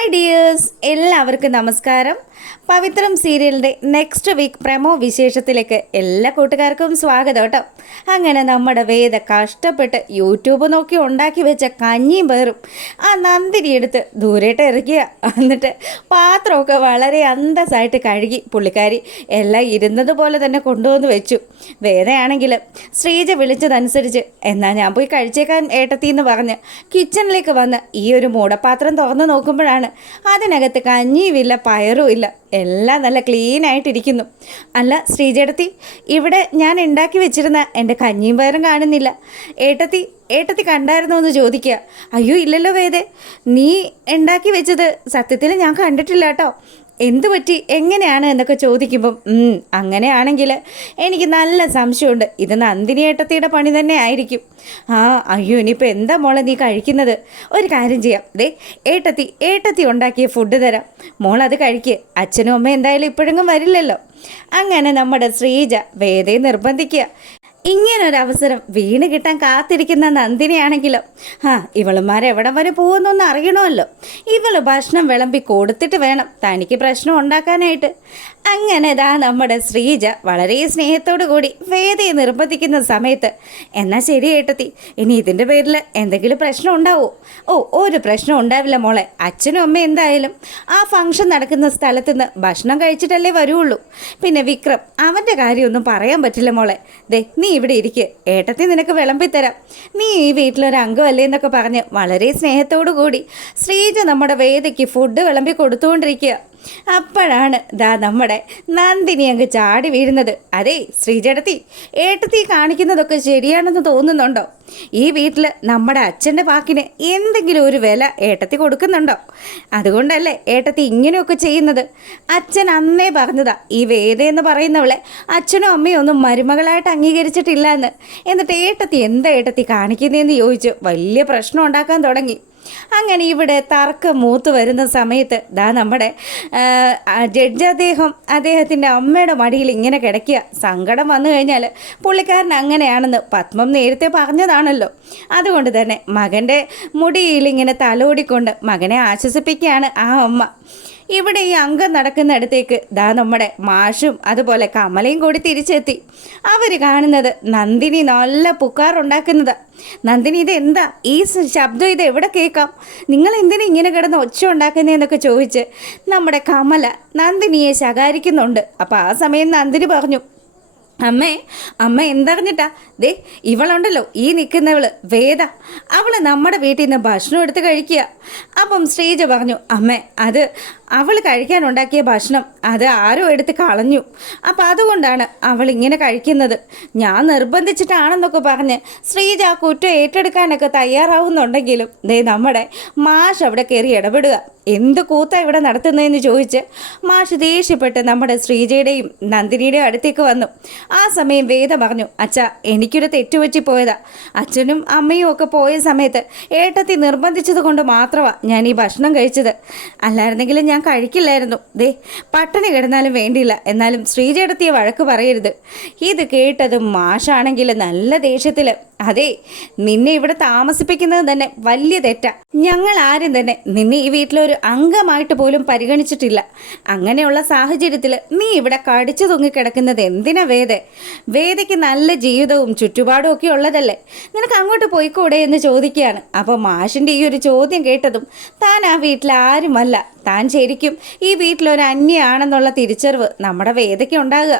Hi dears, എല്ലാവർക്കും നമസ്കാരം. പവിത്രം സീരിയലിൻ്റെ നെക്സ്റ്റ് വീക്ക് പ്രമോ വിശേഷത്തിലേക്ക് എല്ലാ കൂട്ടുകാർക്കും സ്വാഗതം കേട്ടോ. അങ്ങനെ നമ്മുടെ വേദ കഷ്ടപ്പെട്ട് യൂട്യൂബ് നോക്കി ഉണ്ടാക്കി വെച്ച കഞ്ഞിയും പേറും ആ നന്ദിനി എടുത്ത് ദൂരേട്ട് ഇറക്കിയ. എന്നിട്ട് പാത്രമൊക്കെ വളരെ അന്തസ്സായിട്ട് കഴുകി പുള്ളിക്കാരി എല്ലാം ഇരുന്നത് പോലെ തന്നെ കൊണ്ടുവന്ന് വെച്ചു. വേദയാണെങ്കിൽ ശ്രീജ വിളിച്ചതനുസരിച്ച് എന്നാൽ ഞാൻ പോയി കഴിച്ചേക്കാൻ ഏട്ടത്തിന്ന് പറഞ്ഞ് കിച്ചണിലേക്ക് വന്ന് ഈ ഒരു മൂടപ്പാത്രം തുറന്ന് നോക്കുമ്പോഴാണ് അതിനകത്ത് കഞ്ഞിയുമില്ല പയറുമില്ല, എല്ലാം നല്ല ക്ലീൻ ആയിട്ടിരിക്കുന്നു. അല്ല ശ്രീജേടത്തി, ഇവിടെ ഞാൻ ഉണ്ടാക്കി വെച്ചിരുന്ന എൻ്റെ കഞ്ഞിയും പയറും കാണുന്നില്ല. ഏട്ടത്തി കണ്ടായിരുന്നോ എന്ന് ചോദിക്കുക. അയ്യോ ഇല്ലല്ലോ വേദേ, നീ ഉണ്ടാക്കി വെച്ചത് സത്യത്തിൽ ഞാൻ കണ്ടിട്ടില്ല കേട്ടോ. എന്തു പറ്റി, എങ്ങനെയാണ് എന്നൊക്കെ ചോദിക്കുമ്പം അങ്ങനെയാണെങ്കിൽ എനിക്ക് നല്ല സംശയമുണ്ട്, ഇത് നന്ദിനി ഏട്ടത്തിയുടെ പണി തന്നെ ആയിരിക്കും. അയ്യോ ഇനിയിപ്പോൾ എന്താ മോളെ നീ കഴിക്കുന്നത്? ഒരു കാര്യം ചെയ്യാം, ഏട്ടത്തി ഉണ്ടാക്കിയ ഫുഡ് തരാം, മോളത് കഴിക്കുക. അച്ഛനും അമ്മയും എന്തായാലും ഇപ്പോഴെങ്കിലും വരില്ലല്ലോ. അങ്ങനെ നമ്മുടെ ശ്രീജ വേദയെ നിർബന്ധിക്കുക. ഇങ്ങനൊരവസരം വീണ് കിട്ടാൻ കാത്തിരിക്കുന്ന നന്ദിനിയാണെങ്കിലോ ഇവളുമാരെവിടം വരെ പോകുന്നൊന്ന് അറിയണമല്ലോ. ഇവള് ഭക്ഷണം വിളമ്പി കൊടുത്തിട്ട് വേണം തനിക്ക് പ്രശ്നം ഉണ്ടാക്കാനായിട്ട്. അങ്ങനെ നമ്മുടെ ശ്രീജ വളരെ സ്നേഹത്തോടു കൂടി വേദയെ നിർബന്ധിക്കുന്ന സമയത്ത് എന്നാൽ ശരി ഏട്ടത്തി, ഇനി ഇതിൻ്റെ പേരിൽ എന്തെങ്കിലും പ്രശ്നം ഉണ്ടാവുമോ? ഒരു പ്രശ്നം ഉണ്ടാവില്ല മോളെ. അച്ഛനും അമ്മയും എന്തായാലും ആ ഫംഗ്ഷൻ നടക്കുന്ന സ്ഥലത്ത് നിന്ന് ഭക്ഷണം കഴിച്ചിട്ടല്ലേ വരുള്ളൂ. പിന്നെ വിക്രം, അവൻ്റെ കാര്യമൊന്നും പറയാൻ പറ്റില്ല മോളെ. നീ ഇവിടെ ഇരിക്കുക, ഏട്ടത്തി നിനക്ക് വിളമ്പിത്തരാം, നീ ഈ വീട്ടിലൊരു അംഗമല്ലേ എന്നൊക്കെ പറഞ്ഞ് വളരെ സ്നേഹത്തോടു കൂടി ശ്രീജ നമ്മുടെ വേദയ്ക്ക് ഫുഡ് വിളമ്പി കൊടുത്തുകൊണ്ടിരിക്കുക. അപ്പോഴാണ് നമ്മുടെ നന്ദിനി അങ്ങ് ചാടി വീഴുന്നത്. അതെ ശ്രീജേടത്തി, ഏട്ടത്തി കാണിക്കുന്നതൊക്കെ ശരിയാണെന്ന് തോന്നുന്നുണ്ടോ? ഈ വീട്ടിൽ നമ്മുടെ അച്ഛൻ്റെ വാക്കിന് എന്തെങ്കിലും ഒരു വില ഏട്ടത്തി കൊടുക്കുന്നുണ്ടോ? അതുകൊണ്ടല്ലേ ഏട്ടത്തി ഇങ്ങനെയൊക്കെ ചെയ്യുന്നത്? അച്ഛൻ അന്നേ പറഞ്ഞതാ ഈ വേദ എന്ന് പറയുന്നവളെ അച്ഛനും അമ്മയും ഒന്നും മരുമകളായിട്ട് അംഗീകരിച്ചിട്ടില്ല എന്ന്. എന്നിട്ട് ഏട്ടത്തി എന്താ ഏട്ടത്തി കാണിക്കുന്നതെന്ന് ചോദിച്ചു വലിയ പ്രശ്നം ഉണ്ടാക്കാൻ തുടങ്ങി. അങ്ങനെ ഇവിടെ തർക്കം മൂത്ത് വരുന്ന സമയത്ത് നമ്മുടെ ജഡ്ജ് അദ്ദേഹത്തിൻ്റെ അമ്മയുടെ മടിയിൽ ഇങ്ങനെ കിടക്കുക. സങ്കടം വന്നു കഴിഞ്ഞാൽ പുള്ളിക്കാരൻ അങ്ങനെയാണെന്ന് പത്മം നേരത്തെ പറഞ്ഞതാണല്ലോ. അതുകൊണ്ട് തന്നെ മകൻ്റെ മുടിയിൽ ഇങ്ങനെ തലോടിക്കൊണ്ട് മകനെ ആശ്വസിപ്പിക്കുകയാണ് ആ അമ്മ. ഇവിടെ ഈ അംഗം നടക്കുന്നിടത്തേക്ക് നമ്മുടെ മാഷും അതുപോലെ കമലയും കൂടി തിരിച്ചെത്തി. അവർ കാണുന്നത് നന്ദിനി നല്ല പുക്കാറുണ്ടാക്കുന്നത്. നന്ദിനി, ഇത് എന്താ ഈ ശബ്ദം, ഇത് എവിടെ കേൾക്കാം? നിങ്ങൾ എന്തിനാ ഇങ്ങനെ കിടന്ന് ഒച്ച ഉണ്ടാക്കുന്നതെന്നൊക്കെ ചോദിച്ച് നമ്മുടെ കമല നന്ദിനിയെ ശകാരിക്കുന്നുണ്ട്. അപ്പോൾ ആ സമയം നന്ദിനി പറഞ്ഞു, അമ്മ എന്തറിഞ്ഞിട്ടാ? ഇവളുണ്ടല്ലോ, ഈ നിൽക്കുന്നവള് വേദ, അവള് നമ്മുടെ വീട്ടിൽ നിന്ന് ഭക്ഷണം എടുത്ത് കഴിക്കുക. അപ്പം ശ്രീജ പറഞ്ഞു, അത് അവൾ കഴിക്കാനുണ്ടാക്കിയ ഭക്ഷണം അത് ആരോ എടുത്ത് കളഞ്ഞു, അപ്പം അതുകൊണ്ടാണ് അവൾ ഇങ്ങനെ കഴിക്കുന്നത്. ഞാൻ നിർബന്ധിച്ചിട്ടാണെന്നൊക്കെ പറഞ്ഞ് ശ്രീജ ആ കുറ്റം ഏറ്റെടുക്കാനൊക്കെ തയ്യാറാവുന്നുണ്ടെങ്കിലും നമ്മുടെ മാഷ് അവിടെ കയറി ഇടപെടുക. എന്ത് കൂത്താ ഇവിടെ നടത്തുന്നതെന്ന് ചോദിച്ച് മാഷ് ദേഷ്യപ്പെട്ട് നമ്മുടെ ശ്രീജയുടെയും നന്ദിനിയുടെയും അടുത്തേക്ക് വന്നു. ആ സമയം വേദ പറഞ്ഞു, അച്ഛാ എനിക്കൊരു തെറ്റുപറ്റി പോയതാ. അച്ഛനും അമ്മയും ഒക്കെ പോയ സമയത്ത് ഏട്ടത്തി നിർബന്ധിച്ചത് കൊണ്ട് മാത്രമാണ് ഞാൻ ഈ ഭക്ഷണം കഴിച്ചത്. അല്ലായിരുന്നെങ്കിലും ഞാൻ കഴിക്കില്ലായിരുന്നു. പട്ടിണി കിടന്നാലും വേണ്ടിയില്ല, എന്നാലും ശ്രീജേടത്തിയെ വഴക്ക് പറയരുത്. ഇത് കേട്ടത് മാഷാണെങ്കിൽ നല്ല ദേഷ്യത്തിൽ, നിന്നെ ഇവിടെ താമസിപ്പിക്കുന്നത് തന്നെ വലിയ തെറ്റാ. ഞങ്ങൾ ആരും തന്നെ നിന്നെ ഈ വീട്ടിലൊരു അംഗമായിട്ട് പോലും പരിഗണിച്ചിട്ടില്ല. അങ്ങനെയുള്ള സാഹചര്യത്തിൽ നീ ഇവിടെ കടിച്ചു തൂങ്ങിക്കിടക്കുന്നത് എന്തിനാ വേദയ്ക്ക് നല്ല ജീവിതവും ചുറ്റുപാടും ഒക്കെ ഉള്ളതല്ലേ, നിനക്ക് അങ്ങോട്ട് പോയിക്കൂടെ എന്ന് ചോദിക്കുകയാണ്. അപ്പോൾ മാഷിൻ്റെ ഈ ഒരു ചോദ്യം കേട്ടതും താൻ ആ വീട്ടിൽ ആരുമല്ല, താൻ ശരിക്കും ഈ വീട്ടിലൊരു അന്യാണെന്നുള്ള തിരിച്ചറിവ് നമ്മുടെ വേദയ്ക്ക് ഉണ്ടാകുക.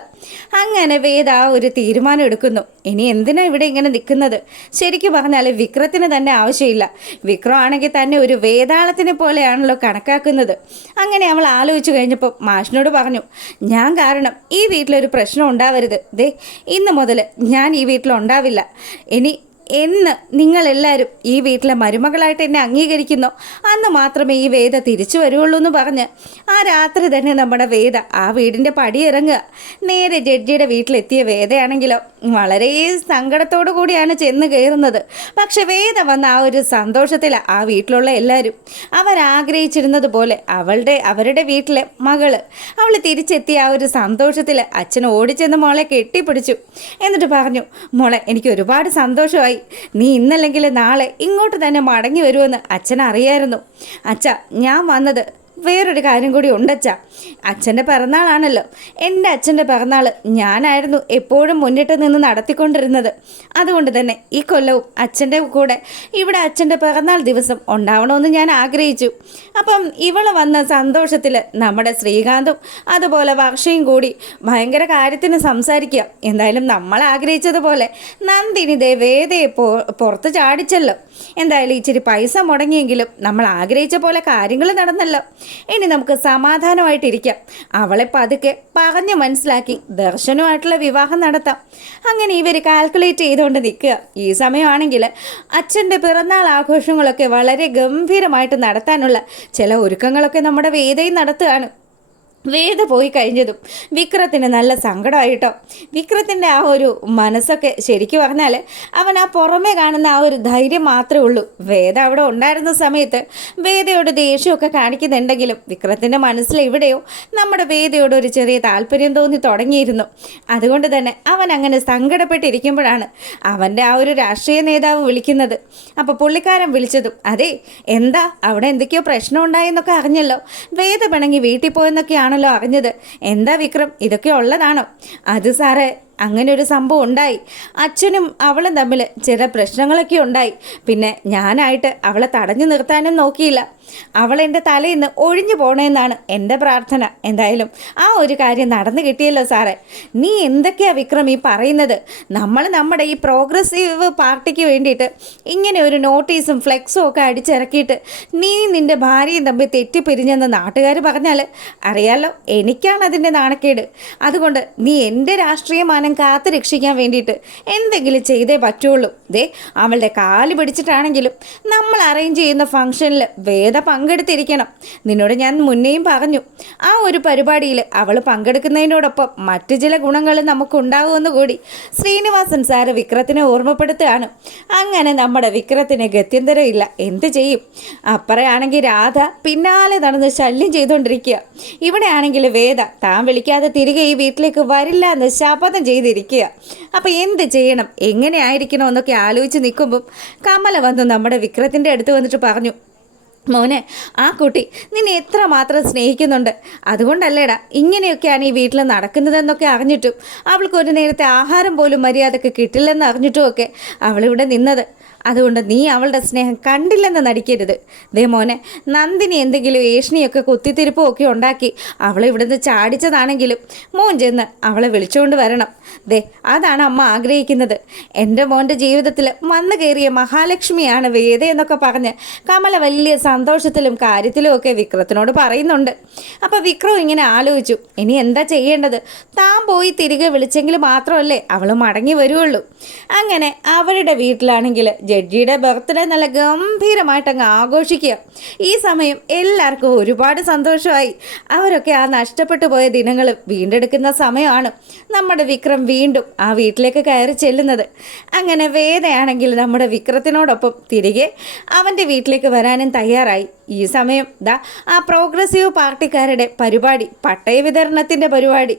അങ്ങനെ വേദ ആ ഒരു തീരുമാനം എടുക്കുന്നു. ഇനി എന്തിനാ ഇവിടെ ഇങ്ങനെ നിൽക്കുന്നത്? ശരിക്കും പറഞ്ഞാൽ വിക്രത്തിന് തന്നെ ആവശ്യമില്ല. വിക്രം ആണെങ്കിൽ തന്നെ ഒരു വേതാളത്തിനെ പോലെയാണല്ലോ കണക്കാക്കുന്നത്. അങ്ങനെ അവൾ ആലോചിച്ച് കഴിഞ്ഞപ്പോൾ മാഷിനോട് പറഞ്ഞു, ഞാൻ കാരണം ഈ വീട്ടിലൊരു പ്രശ്നം ഉണ്ടാവരുത്. ഇന്ന് മുതൽ ഞാൻ ഈ വീട്ടിലുണ്ടാവില്ല. എന്ന് നിങ്ങളെല്ലാവരും ഈ വീട്ടിലെ മരുമകളായിട്ട് എന്നെ അംഗീകരിക്കുന്നോ അന്ന് മാത്രമേ ഈ വേദ തിരിച്ചു വരുള്ളൂ എന്ന് പറഞ്ഞ് ആ രാത്രി തന്നെ നമ്മുടെ വേദ ആ വീടിൻ്റെ പടി ഇറങ്ങുക. നേരെ ജഡ്ജിയുടെ വീട്ടിലെത്തിയ വേദയാണെങ്കിലോ വളരെ സങ്കടത്തോടു കൂടിയാണ് ചെന്ന് കയറുന്നത്. പക്ഷെ വേദ വന്ന ആ ഒരു സന്തോഷത്തിൽ ആ വീട്ടിലുള്ള എല്ലാവരും അവരാഗ്രഹിച്ചിരുന്നത് പോലെ അവരുടെ വീട്ടിലെ മകള് അവൾ തിരിച്ചെത്തിയ ആ ഒരു സന്തോഷത്തിൽ അച്ഛൻ ഓടിച്ചെന്ന് മോളെ കെട്ടിപ്പിടിച്ചു. എന്നിട്ട് പറഞ്ഞു, മോളെ എനിക്ക് ഒരുപാട് സന്തോഷമായി. നീ ഇന്നല്ലെങ്കിൽ നാളെ ഇങ്ങോട്ട് തന്നെ മടങ്ങി വരുമെന്ന് അച്ഛൻ അറിയായിരുന്നു. അച്ഛ, ഞാൻ വന്നത് വേറൊരു കാര്യം കൂടി ഉണ്ടച്ച. അച്ഛൻ്റെ പിറന്നാളാണല്ലോ. എൻ്റെ അച്ഛൻ്റെ പിറന്നാൾ ഞാനായിരുന്നു എപ്പോഴും മുന്നിട്ട് നിന്ന് നടത്തിക്കൊണ്ടിരുന്നത്. അതുകൊണ്ട് തന്നെ ഈ കൊല്ലവും അച്ഛൻ്റെ കൂടെ ഇവിടെ അച്ഛൻ്റെ പിറന്നാൾ ദിവസം ഉണ്ടാവണമെന്ന് ഞാൻ ആഗ്രഹിച്ചു. അപ്പം ഇവള് വന്ന സന്തോഷത്തിൽ നമ്മുടെ ശ്രീകാന്തും അതുപോലെ വർഷയും കൂടി ഭയങ്കര കാര്യത്തിന് സംസാരിക്കുക. എന്തായാലും നമ്മൾ ആഗ്രഹിച്ചതുപോലെ നന്ദിനി വേദയെ പുറത്ത് ചാടിച്ചല്ലോ. എന്തായാലും ഇച്ചിരി പൈസ മുടങ്ങിയെങ്കിലും നമ്മൾ ആഗ്രഹിച്ച പോലെ കാര്യങ്ങൾ നടന്നല്ലോ. ഇനി നമുക്ക് സമാധാനമായിട്ടിരിക്കാം. അവളെ പതുക്കെ പറഞ്ഞു മനസ്സിലാക്കി ദർശനമായിട്ടുള്ള വിവാഹം നടത്താം. അങ്ങനെ ഇവർ കാൽക്കുലേറ്റ് ചെയ്തുകൊണ്ട് നിൽക്കുക. ഈ സമയമാണെങ്കിൽ അച്ഛൻ്റെ പിറന്നാൾ ആഘോഷങ്ങളൊക്കെ വളരെ ഗംഭീരമായിട്ട് നടത്താനുള്ള ചില ഒരുക്കങ്ങളൊക്കെ നമ്മുടെ വേദയും നടത്തുകയാണ്. വേദ പോയി കഴിഞ്ഞതും വിക്രത്തിന് നല്ല സങ്കടമായിട്ടോ. വിക്രത്തിൻ്റെ ആ ഒരു മനസ്സൊക്കെ ശരിക്കും പറഞ്ഞാൽ അവൻ ആ പുറമേ കാണുന്ന ആ ഒരു ധൈര്യം മാത്രമേ ഉള്ളൂ. വേദ അവിടെ ഉണ്ടായിരുന്ന സമയത്ത് വേദയോട് ദേഷ്യമൊക്കെ കാണിക്കുന്നുണ്ടെങ്കിലും വിക്രത്തിൻ്റെ മനസ്സിൽ എവിടെയോ നമ്മുടെ വേദയോട് ഒരു ചെറിയ താല്പര്യം തോന്നി തുടങ്ങിയിരുന്നു. അതുകൊണ്ട് തന്നെ അവൻ അങ്ങനെ സങ്കടപ്പെട്ടിരിക്കുമ്പോഴാണ് അവൻ്റെ ആ ഒരു രാഷ്ട്രീയ നേതാവ് വിളിക്കുന്നത്. അപ്പോൾ പുള്ളിക്കാരൻ വിളിച്ചതും, അതെ എന്താ അവിടെ എന്തൊക്കെയോ പ്രശ്നം ഉണ്ടായെന്നൊക്കെ അറിഞ്ഞല്ലോ, വേദ പിണങ്ങി വീട്ടിൽ പോയെന്നൊക്കെയാണ് ആണല്ലോ അറിഞ്ഞത്. എന്താ വിക്രം, ഇതൊക്കെ ഉള്ളതാണോ? അത് സാറേ, അങ്ങനെ ഒരു സംഭവം ഉണ്ടായി. അച്ഛനും അവളും തമ്മിൽ ചില പ്രശ്നങ്ങളൊക്കെ ഉണ്ടായി. പിന്നെ ഞാനായിട്ട് അവളെ തടഞ്ഞു നിർത്താനും നോക്കിയില്ല. അവളെൻ്റെ തലയിൽ നിന്ന് ഒഴിഞ്ഞു പോകണമെന്നാണ് എൻ്റെ പ്രാർത്ഥന. എന്തായാലും ആ ഒരു കാര്യം നടന്നു കിട്ടിയല്ലോ സാറേ. നീ എന്തൊക്കെയാ വിക്രം ഈ പറയുന്നത്? നമ്മൾ നമ്മുടെ ഈ പ്രോഗ്രസീവ് പാർട്ടിക്ക് വേണ്ടിയിട്ട് ഇങ്ങനെ ഒരു നോട്ടീസും ഫ്ലെക്സും ഒക്കെ അടിച്ചിറക്കിയിട്ട് നീ നിൻ്റെ ഭാര്യയും തമ്മിൽ തെറ്റിപ്പിരിഞ്ഞെന്ന് നാട്ടുകാർ പറഞ്ഞാൽ അറിയാലോ, എനിക്കാണ് അതിൻ്റെ നാണക്കേട്. അതുകൊണ്ട് നീ എൻ്റെ രാഷ്ട്രീയമാനം കാത്തു രക്ഷിക്കാൻ വേണ്ടിയിട്ട് എന്തെങ്കിലും ചെയ്തേ പറ്റുള്ളൂ. അവളുടെ കാല് പിടിച്ചിട്ടാണെങ്കിലും നമ്മൾ അറേഞ്ച് ചെയ്യുന്ന ഫംഗ്ഷനിൽ വേദ പങ്കെടുത്തിരിക്കണം. നിന്നോട് ഞാൻ മുന്നേയും പറഞ്ഞു, ആ ഒരു പരിപാടിയിൽ അവൾ പങ്കെടുക്കുന്നതിനോടൊപ്പം മറ്റു ചില ഗുണങ്ങൾ നമുക്കുണ്ടാകുമെന്ന് കൂടി ശ്രീനിവാസൻ സാറ് വിക്രത്തിനെ ഓർമ്മപ്പെടുത്തുകയാണ്. അങ്ങനെ നമ്മുടെ വിക്രത്തിന് ഗത്യന്തരമില്ല. എന്ത് ചെയ്യും? അപ്പറയാണെങ്കിൽ രാധ പിന്നാലെ നടന്ന് ശല്യം ചെയ്തുകൊണ്ടിരിക്കുക. ഇവിടെ ആണെങ്കിൽ വേദ താൻ വിളിക്കാതെ തിരികെ ഈ വീട്ടിലേക്ക് വരില്ല എന്ന് ശപഥം ചെയ്തിരിക്കുക. അപ്പോൾ എന്ത് ചെയ്യണം, എങ്ങനെ ആയിരിക്കണമെന്നൊക്കെ ആലോചിച്ച് നിൽക്കുമ്പം കമല വന്നു നമ്മുടെ വിക്രത്തിൻ്റെ അടുത്ത് വന്നിട്ട് പറഞ്ഞു, മോനെ, ആ കുട്ടി നിന്നെ എത്രമാത്രം സ്നേഹിക്കുന്നുണ്ട്. അതുകൊണ്ടല്ലേടാ ഇങ്ങനെയൊക്കെയാണ് ഈ വീട്ടിൽ നടക്കുന്നതെന്നൊക്കെ അറിഞ്ഞിട്ടും അവൾക്ക് ഒരു നേരത്തെ ആഹാരം പോലും മര്യാദക്ക് കിട്ടില്ലെന്ന് അറിഞ്ഞിട്ടുമൊക്കെ അവളിവിടെ നിന്നത്. അതുകൊണ്ട് നീ അവളുടെ സ്നേഹം കണ്ടില്ലെന്ന് നടിക്കരുത്. മോനെ, നന്ദിനി എന്തെങ്കിലും ഏഷ്ണിയൊക്കെ കുത്തിത്തിരിപ്പും ഒക്കെ ഉണ്ടാക്കി അവളെ ഇവിടുന്ന് ചാടിച്ചതാണെങ്കിലും മോൻ ചെന്ന് അവളെ വിളിച്ചുകൊണ്ട് വരണം. അതാണ് അമ്മ ആഗ്രഹിക്കുന്നത്. എൻ്റെ മോൻ്റെ ജീവിതത്തിൽ വന്നു കയറിയ മഹാലക്ഷ്മിയാണ് വേദ എന്നൊക്കെ പറഞ്ഞ് കമല വലിയ സന്തോഷത്തിലും കാര്യത്തിലും ഒക്കെ വിക്രത്തിനോട് പറയുന്നുണ്ട്. അപ്പോൾ വിക്രം ഇങ്ങനെ ആലോചിച്ചു, ഇനി എന്താ ചെയ്യേണ്ടത്? താൻ പോയി തിരികെ വിളിച്ചെങ്കിൽ മാത്രമല്ലേ അവൾ മടങ്ങി വരുള്ളൂ. അങ്ങനെ അവരുടെ വീട്ടിലാണെങ്കിൽ ജഡ്ജിയുടെ ബർത്ത്ഡേ നല്ല ഗംഭീരമായിട്ട് അങ്ങ് ആഘോഷിക്കുക. ഈ സമയം എല്ലാവർക്കും ഒരുപാട് സന്തോഷമായി. അവരൊക്കെ ആ നഷ്ടപ്പെട്ടു പോയ ദിനങ്ങൾ വീണ്ടെടുക്കുന്ന സമയമാണ് നമ്മുടെ വിക്രം വീണ്ടും ആ വീട്ടിലേക്ക് കയറി ചെല്ലുന്നത്. അങ്ങനെ വേദയാണെങ്കിൽ നമ്മുടെ വിക്രത്തിനോടൊപ്പം തിരികെ അവൻ്റെ വീട്ടിലേക്ക് വരാനും തയ്യാറായി. ഈ സമയം ആ പ്രോഗ്രസീവ് പാർട്ടിക്കാരുടെ പരിപാടി, പട്ടയ വിതരണത്തിൻ്റെ പരിപാടി,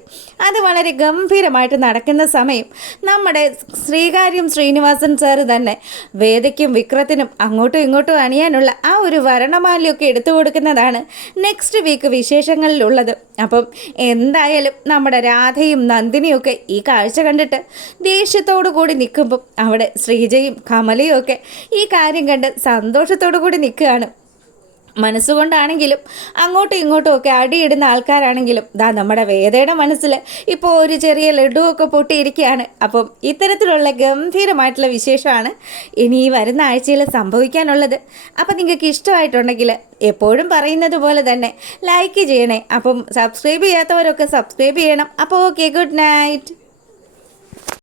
അത് വളരെ ഗംഭീരമായിട്ട് നടക്കുന്ന സമയം നമ്മുടെ ശ്രീകാര്യം ശ്രീനിവാസൻ സാറ് തന്നെ വേദയ്ക്കും വിക്രത്തിനും അങ്ങോട്ടും ഇങ്ങോട്ടും അണിയാനുള്ള ആ ഒരു വരണമാലയൊക്കെ എടുത്തു കൊടുക്കുന്നതാണ് നെക്സ്റ്റ് വീക്ക് വിശേഷങ്ങളിലുള്ളത്. അപ്പം എന്തായാലും നമ്മുടെ രാധയും നന്ദിനിയും ഒക്കെ ഈ കാഴ്ച കണ്ടിട്ട് ദേഷ്യത്തോടു കൂടി നിൽക്കുമ്പം അവിടെ ശ്രീജയും കമലയും ഒക്കെ ഈ കാര്യം കണ്ട് സന്തോഷത്തോടു കൂടി നിൽക്കുകയാണ്. മനസ്സുകൊണ്ടാണെങ്കിലും അങ്ങോട്ടും ഇങ്ങോട്ടും ഒക്കെ അടിയിടുന്ന ആൾക്കാരാണെങ്കിലും നമ്മുടെ വേദയുടെ മനസ്സിൽ ഇപ്പോൾ ഒരു ചെറിയ ലഡുവൊക്കെ പൊട്ടിയിരിക്കുകയാണ്. അപ്പം ഇത്തരത്തിലുള്ള ഗംഭീരമായിട്ടുള്ള വിശേഷമാണ് ഇനി ഈ വരുന്ന ആഴ്ചയിൽ സംഭവിക്കാനുള്ളത്. അപ്പം നിങ്ങൾക്ക് ഇഷ്ടമായിട്ടുണ്ടെങ്കിൽ എപ്പോഴും പറയുന്നത് പോലെ തന്നെ ലൈക്ക് ചെയ്യണേ. അപ്പം സബ്സ്ക്രൈബ് ചെയ്യാത്തവരൊക്കെ സബ്സ്ക്രൈബ് ചെയ്യണം. അപ്പോൾ ഓക്കെ, ഗുഡ് നൈറ്റ്.